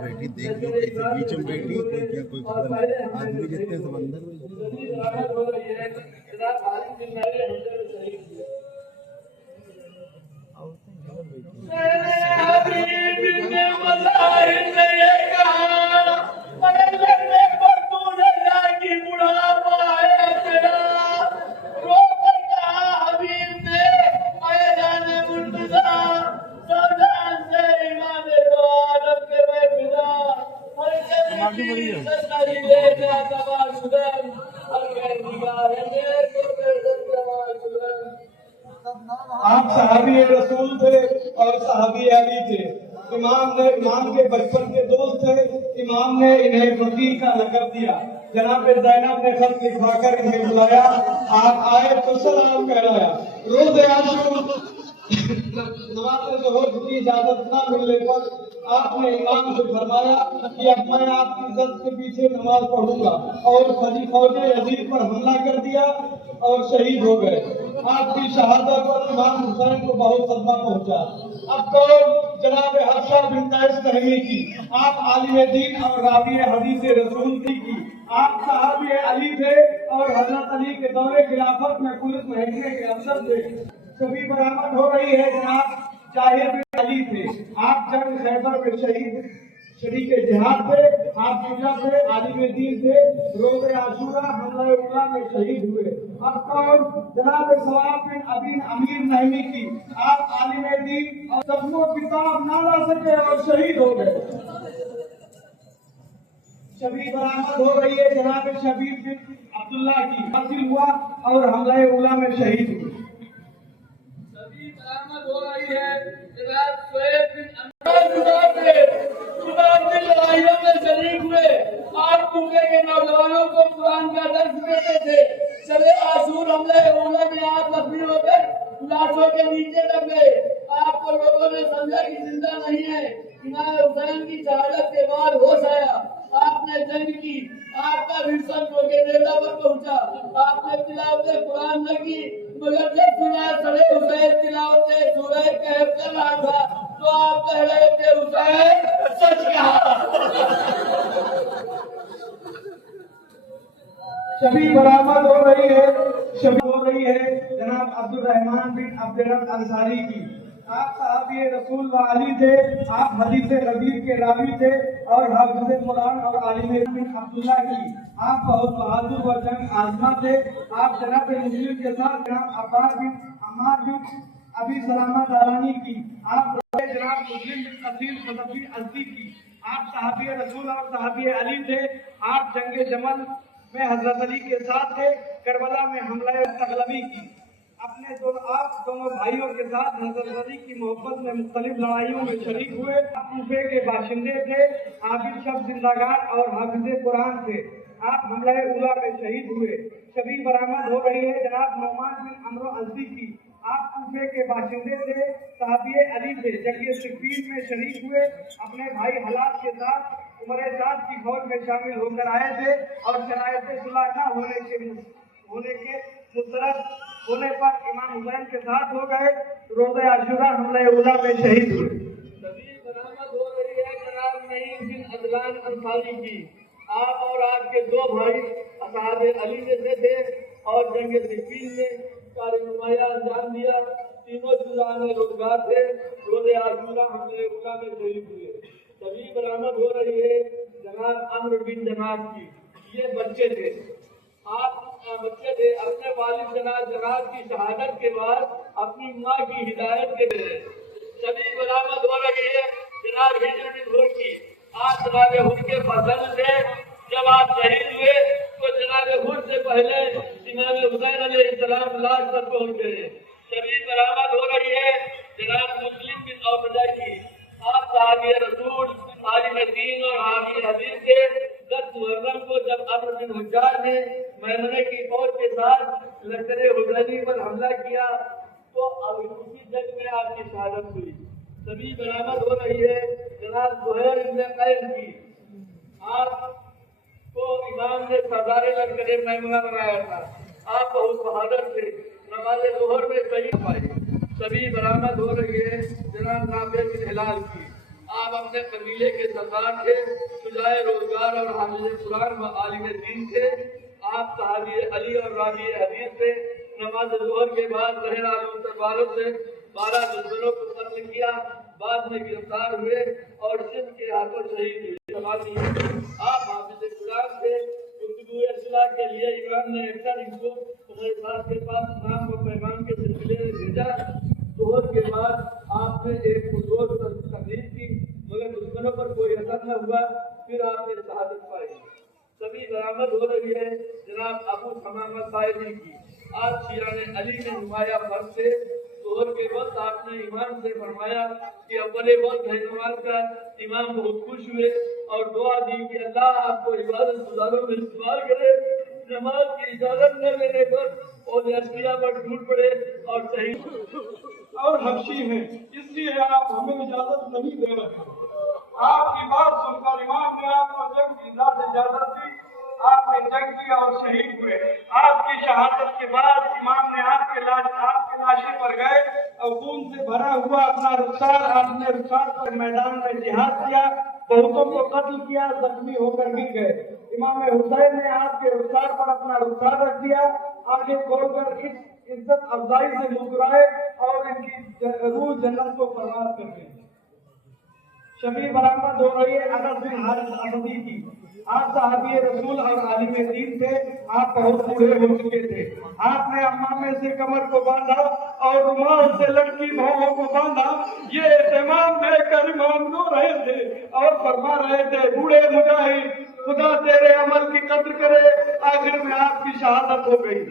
बेटी देख लो कैसे बीच में बैठी कोई क्या कोई खबर आदमी जितने समंदर में आप सहाबी रसूल थे और सहाबी अली थे। इमाम के बचपन के दोस्त थे। इमाम ने इन्हें फकीह का लक़ब दिया। जनाब ज़ैनब ने खत लिखवाकर इन्हें बुलाया। आप आए तो सलाम कहलाया। रोज़े आशूरा नमाज़ ज़ोहर की इजाजत न मिलने पर आपने इमाम से फरमाया कि अब मैं आपकी इज्जत के पीछे नमाज पढ़ूंगा और फौजे यजीद पर हमला कर दिया और शहीद हो गए। आपकी शहादत पर इमाम हुसैन को बहुत सदमा पहुंचा। अब तो जनाब हफ्सा बिन कैस नहमी की, आप आलिम दीन और रावी हदीस रसूल की आप सहाबी अली थे और हजरत अली के दौरे खिलाफत में पुलिस महकमे के अफसर थे। सभी बरामद हो रही है। जनाब जाहिर बिन अली थे। आप जंग खैबर में शहीद शरीक जिहाद थे। आप शुजा थे, आलिम दीन थे। रोज़े आशूरा हमला उला में शहीद हुए। अब कौन? जनाब सवाब बिन अबीन अमीर नहमी की, आप आलिम दीन और जख्मों किताब ना ला सके और शहीद हो गए। शबीर बरामद हो रही है। जनाब शबीर बिन अब्दुल्ला की हासिल हुआ और हमला उला में शहीद हुए। शबीर बरामद हो रही है। जनाब शोएब बिन लड़ाइयों में शरीक हुए। आप सूबे के नौजवानों को कुरान का दर्स देते थे। चले आशूर हमले उला में आप जख्मी होकर लाशों के नीचे दब गए। आपको लोगों ने समझा कि जिंदा नहीं है। इमाम हुसैन की शहादत के बाद होश आया। आपने जंग की। आपका विरसा के नेता पर पहुंचा। आपने तिलावत कुरान न की, मगर जब सुना सड़े हुसैन तिलावत सूरह कहफ कर रहा था तो आप कह रहे थे हुसैन सच कहा। शबी बरामद हो रही है। शबी हो रही है जनाब अब्दुल रहमान बिन अब्दुल अंसारी की, आप सहाबी रसूल व अली थे। आप हदीस रबीर के रावी थे और हाफिज़ कुरान और आलिम बिन अब्दुल्ला की, आप बहुत बहादुर व जंग आज़मा थे। आप जनाब मुस्लिम के साथ जनाब अब्बास बिन अम्मार बिन अबी सलामा दारानी की, आप जनाब मुस्लिम बिन असील सदफी अज़दी की, आप सहाबी रसूल और सहाबी अली थे। आप जंग जमल में हजरत अली के साथ थे। करबला में हमला तगलबी की, अपने आप दोनों भाइयों के साथ हजरत अली की मोहब्बत में मुख्तलिफ लड़ाइयों में शरीक हुए। आप कूफे के बाशिंदे थे। आबिद शब जिंदागार और हाफिज़े कुरान थे। आप हमला उला में शहीद हुए। शबी बरामद हो रही है जनाब नौमान बिन अमरो अज़दी की, आप कूफे के बाशिंदे थे। सहाबी अली थे। जंग सिफ़ीन में शरीक हुए। अपने भाई हलाल के साथ उमर साद की फौज में शामिल होकर आए थे और शरायत सुलह न होने के मुस्तरद होने पर इमाम हुसैन के साथ हो गए। रोज़े आशूरा हमला उला में शहीद हुए। शबीर बरामद हो रही है जनाब नईम बिन अदलान अंसारी की, आप और आपके दो भाई असहाब अली में से थे और जंग सिफ़ीन में नुमाया अंजाम दिया। तीनों जुज़ान रोजगार थे। रोज़े आशूरा हमले उला में शहीद हुए। सभी बरामद हो रही है जनाब अम्र बिन जनाब की, ये बच्चे थे। आप बच्चे थे। अपने वालिद जनाब की शहादत के बाद अपनी माँ की हिदायत के लिए सभी बरामद हो रही है जनाब हिजर बिन हुर की, आप जनाब हुर के फजल थे। जब आप शहीद हुए तो जनाब हुर सलाम लाश तक पहुँच गए। शबी बरामद हो रही है जनाब मुस्लिम बिन औफजा की। आप सहाबी रसूल आलिम दीन और हामी हदीस के 10 मुहर्रम को जब अम्र बिन हुज्जार ने मैमने की फौज के साथ लश्कर हुजैनी पर हमला किया तो अब उसी जंग में आपकी शहादत हुई। सभी बरामद हो रही है जनाब ज़ुहैर इब्न कैस की। आपको इमाम ने सरदार लश्कर मैमना बनाया था। आप बहुत बहादुर थे, नमाज ज़ोहर में शहीद पाए। सभी बरामद हो रही है जनाब नाफे बिन हिलाल की। आप अपने कबीले के सरदार थे, शुजाए रोजगार और हामिल कुरान व आलिम दीन थे। आप सहाबी अली और रावी हदीस थे। नमाज ज़ोहर के बाद जहर आलम तलवारों से 12 दुश्मनों को कत्ल किया, बाद में गिरफ्तार हुए और सिंध के हाथों शहीद हुए। आप हाफिज कुरान थे। गुफ्तगू इस्लाह के लिए इमाम ने अक्सर इनको अपने साथ के पास इमाम व पैगाम के सिलसिले में भेजा। जोहर के बाद आपने एक पुरजोर तकलीफ की मगर दुश्मनों पर कोई असर न हुआ। फिर आपने शहादत पाई। सभी बरामद हो रही है जनाब अबू हमामा साहिबी की। आज शियाने अली ने नुमाया फर्ज थे। जोहर के वक्त आपने इमाम से फरमाया कि अव्वले वक्त है नमाज का। इमाम बहुत खुश हुए और दुआ दी कि अल्लाह आपको इबादत गुजारों में इस्तेमाल करे। नमाज की इजाजत न लेने पर और असलिया पर टूट पड़े और शहीद और हबशी हैं, इसलिए आप हमें इजाजत नहीं दे रहे। आपकी बात सुनकर इमाम ने आपको जंग की इजाजत दी। आपने जंग किया और शहीद हुए। आपकी शहादत के बाद इमाम ने आपके लाशे पर गए और खून से भरा हुआ अपना रुखसार आपने रुखसार पर मैदान में जिहाद किया, बहुतों को कत्ल किया, जख्मी होकर गिर गए। इमाम हुसैन ने आपके रुखसार पर अपना रुखसार रख दिया, आगे खोलकर इज्जत अफजाई से मुस्कुराए और इनकी रूह जन्नत को बर्बाद कर गई। शबी बरामद हो रही है अनस बिन हारिस असदी की। आप सहाबी रसूल और आलिम दीन थे। आप बहुत बूढ़े हो चुके थे। आपने अम्मामे से कमर को बांधा और रुमाल से लड़की भावों को बांधा। ये एहतमाम देकर इमाम रो रहे थे और फरमा रहे थे, बूढ़े मुजाहिद, खुदा तेरे अमल की कद्र करे। आखिर में आपकी शहादत हो गई।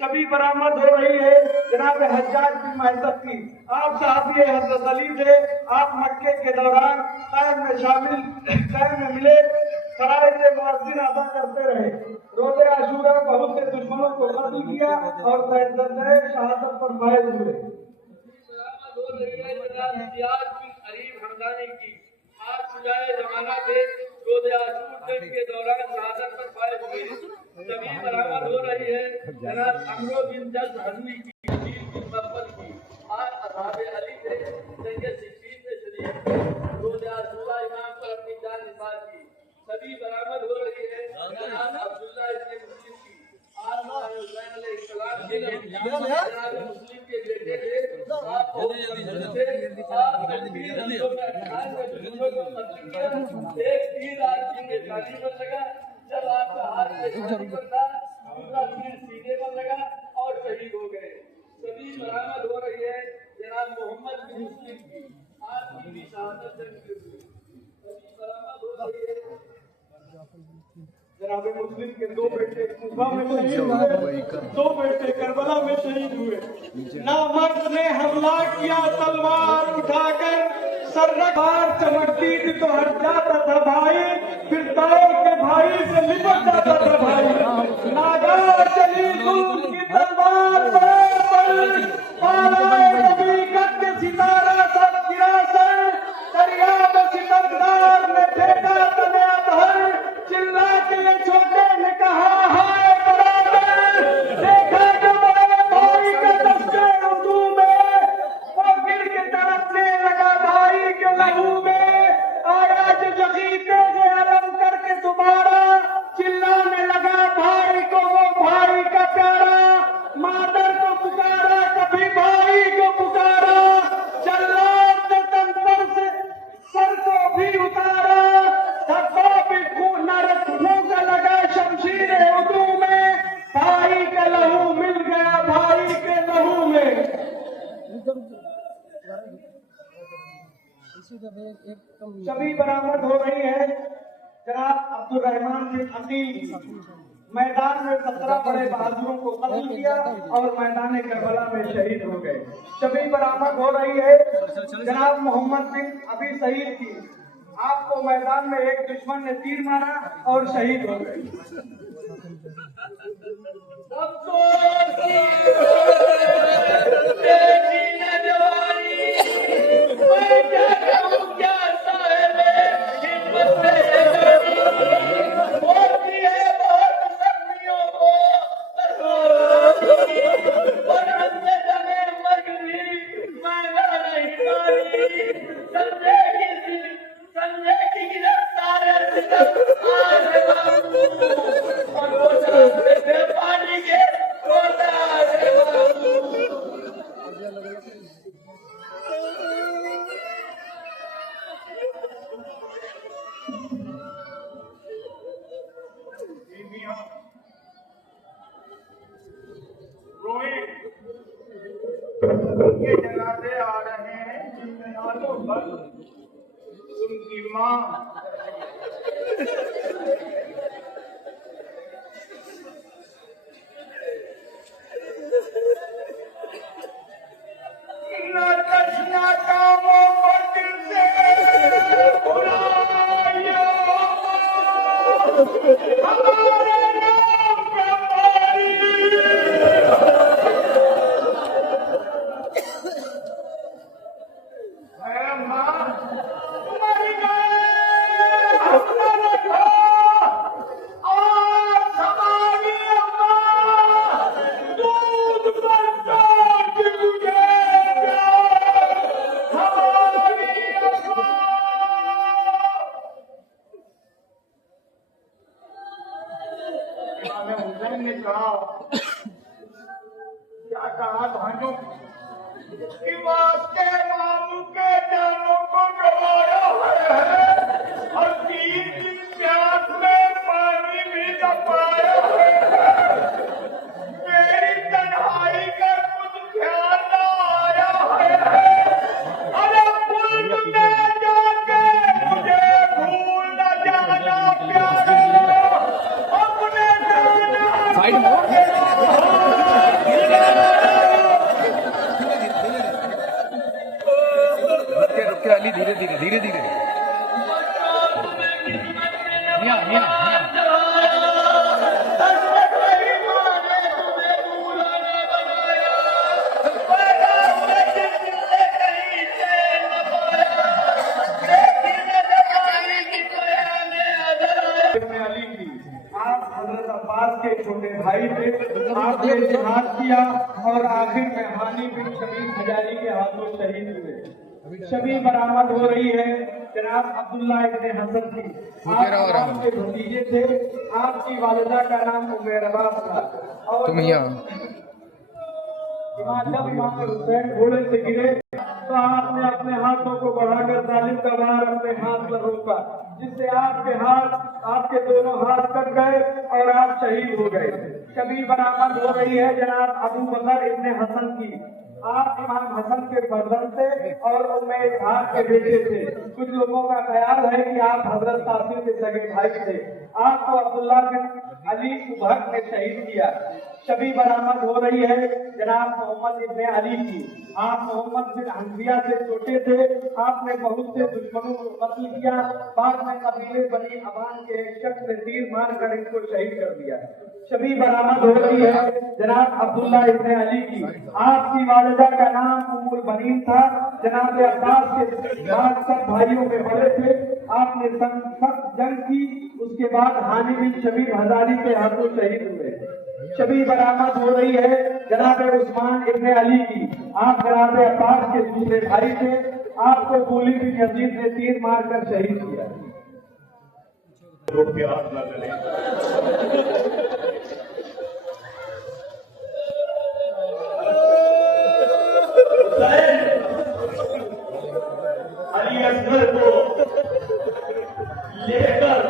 शबी बरामद हो रही है जनाब हज्जाज बिन महसब की। आप साहबी हजरत अली थे। आप मक्के के दौरान कैम में मिले, फराइज़ मुअज्जिन अदा करते रहे। रोज़े आशूरा बहुत से दुश्मनों को कत्ल किया और दर्जाए शहादत पर फायज हुए। बरामद हो रही है जनाब सियाद बिन अरीब हमदानी की। आप शुजाए जमाना थे। रोज़े आशूर जंग के दौरान शहादत पर फायज हुए। सभी बरामद हो रही है जनाब अमरो बिन जज हजमी की। अकील बिन मकबल की। आप असहाबे अली थे। जंग सिफ़ीन में शरीक थे। रोज़े आशूरा इमाम पर अपनी जान निसार की। सभी बरामद हो रही है जनाब अब्दुल्ला इब्न मुस्लिम की। आप हुसैन अलैहिस्सलाम के जनाब मुस्लिम के बेटे थे। आप बहुत कमजोर थे। आप तकबीर हंसों में अठान में दुश्मनों को कत्ल किया। एक तीर आपकी निशानी पर लगा। जब आपका हाथ निशानी पर था, दूसरा तीर सीने पर लगा और शहीद हो गए। सभी बरामद हो रही है जनाब मोहम्मद बिन मुस्लिम की। आपकी भी शहादत जंग में हुई। सभी बरामद हो रही है जनाब मुस्लिम के 2 बेटे कूफा में शहीद हुए, 2 बेटे करबला में शहीद हुए। नामर्द ने हमला किया तलवार उठाकर, सरकार चमकती थी तो हट जाता था भाई, फिर दौड़ के भाई से लिपट जाता था भाई। नागा चली दूध की तलवार पर, के सितारा सब गिरा सर, दरिया में सिकंदर ने फेंका तने भर, चिल्ला के छोटे ने कहा हाय बराबर, देखा जो बड़े भाई के दस्ते उर्दू में, वो गिर के तड़पने लगा भाई के लहू में, आया जो जगीते से आलम करके दोबारा, चिल्लाने लगा भाई को वो भाई का प्यारा, मादर को पुकारा कभी भाई को पुकारा, जल्लाद ने तंतर से सर को भी उतारा, धब्बा भी खून का लगा शमशीर उर्दू में, भाई का लहू मिल गया भाई के लहू में। सभी बरामद हो रही है जनाब अब्दुल रहमान बिन अकील की। मैदान में 17 बड़े बहादुरों को कत्ल किया और मैदान करबला में शहीद हो गए। शबी बरामद हो रही है जनाब मोहम्मद बिन अबी सईद की। आपको मैदान में एक दुश्मन ने तीर मारा और शहीद हो गए। उनके जनाजे आ रहे हैं जिनमें आलो बल उनकी माँ न कामों को दिल से बुलाया हमारे नाम पे मारी ने कहा क्या कहा भाइयों कि वास्ते मामू के जानों को गवाया है और 3 दिन प्यास में पानी भी न पाया है। मेरी तन्हाई का कुछ ख्याल न आया है। अरे पुल में जाके मुझे भूल न जाना प्यारे अपने जाना अली धीरे धीरे धीरे धीरे मियां मियां अली की आप हजरत अब्बास के छोटे भाई थे। आपने जिहाद किया और आखिर में हानी बिन शबीब हजारी के हाथों शहीद हुए। शबी बरामद हो रही है जनाब अब्दुल्ला इब्ने हसन की। आप आपके भतीजे थे। आपकी वालिदा का नाम उमैर अब्बास था और तुम यहाँ जब इमाम हुसैन घोड़े से गिरे तो आपने अपने हाथों को बढ़ाकर जालिम का वार अपने हाथ पर रोका, जिससे आपके दोनों हाथ कट गए और आप शहीद हो गए। शबी बरामद हो रही है जनाब अबू बकर इब्ने हसन की। आप इमाम हसन के फर्जंद थे और उम्मे इसहाक के बेटे थे। कुछ लोगों का ख्याल है कि आप हजरत कासिम के सगे भाई थे। आपको अब्दुल्ला बिन अली उभर ने शहीद किया। शबी बरामद हो रही है जनाब मोहम्मद इब्ने अली की। आप मोहम्मद बिन हनफिया से छोटे थे। आपने बहुत से दुश्मनों को कत्ल किया। बाद में कबीले बनी अबान के एक शख्स ने तीर मार कर इनको शहीद कर दिया। शबी बरामद हो रही है जनाब अब्दुल्ला इब्ने अली की। आपकी वालिदा का नाम उम्मुल बनीन था। जनाब अब्बास के बाद सब भाइयों में बड़े थे। आपने सख्त जंग की। उसके बाद हानी बिन शबीब हजारी के हाथों शहीद हुए। शबी बरामद हो रही है जनाब उस्मान इब्ने अली की। आप जनाब अब्बास के दूसरे भाई थे। आपको गोली बिन यजीद ने तीर मार कर शहीद किया। प्यास न लगे अली असगर को लेकर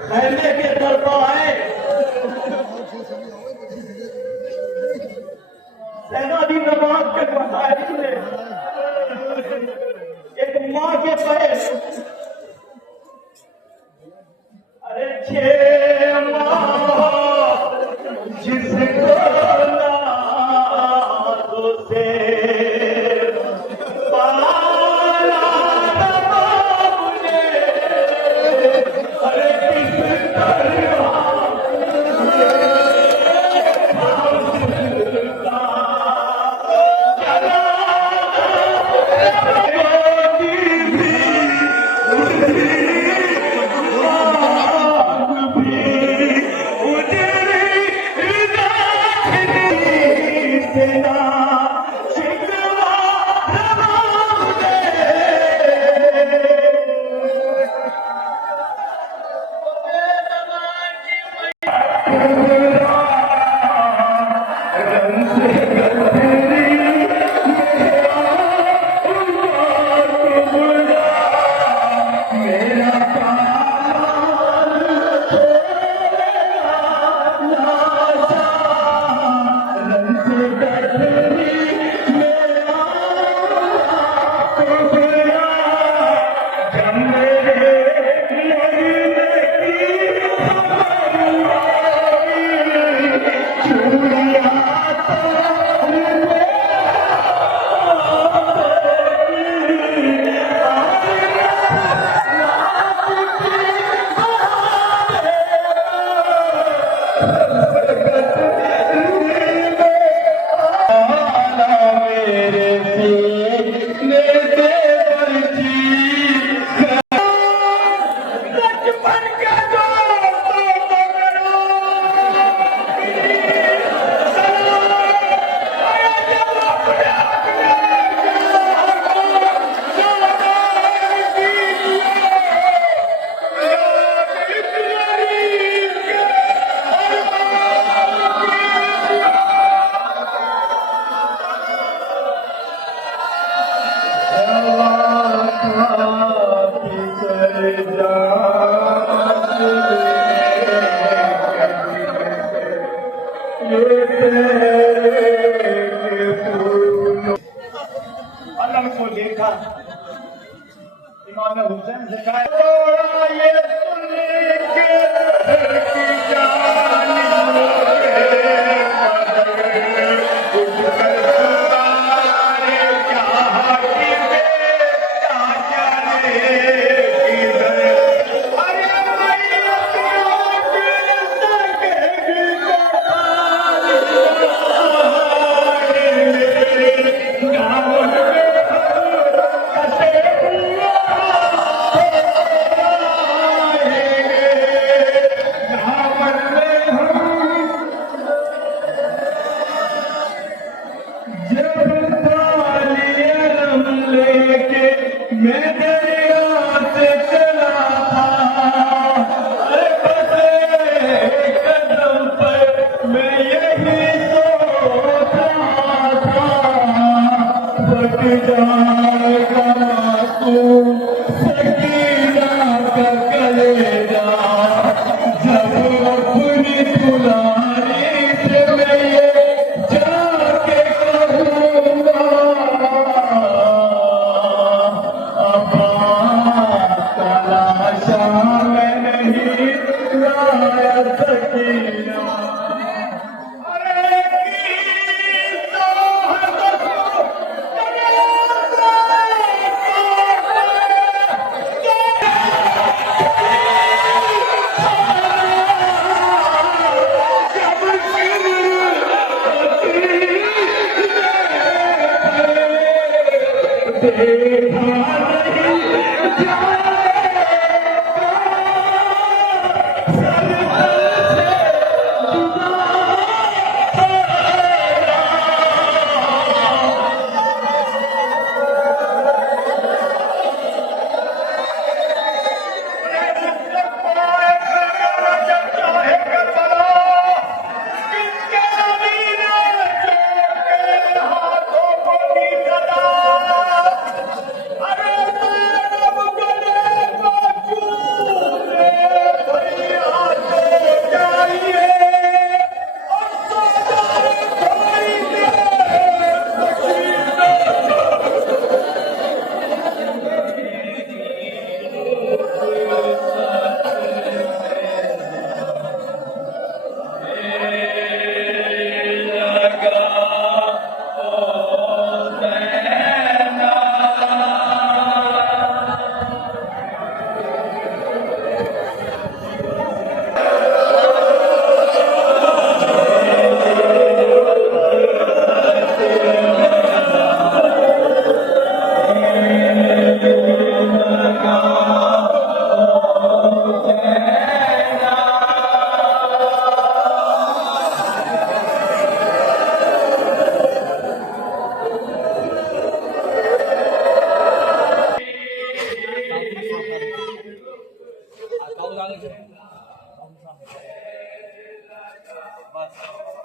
खैमे के तरफ आए। सेनानी नवाब के फसाइश में एक माँ के पैर अरे छे माँ अलम को देखा, इमाम हुसैन से कहा, थोड़ा ये सुन के की जान बस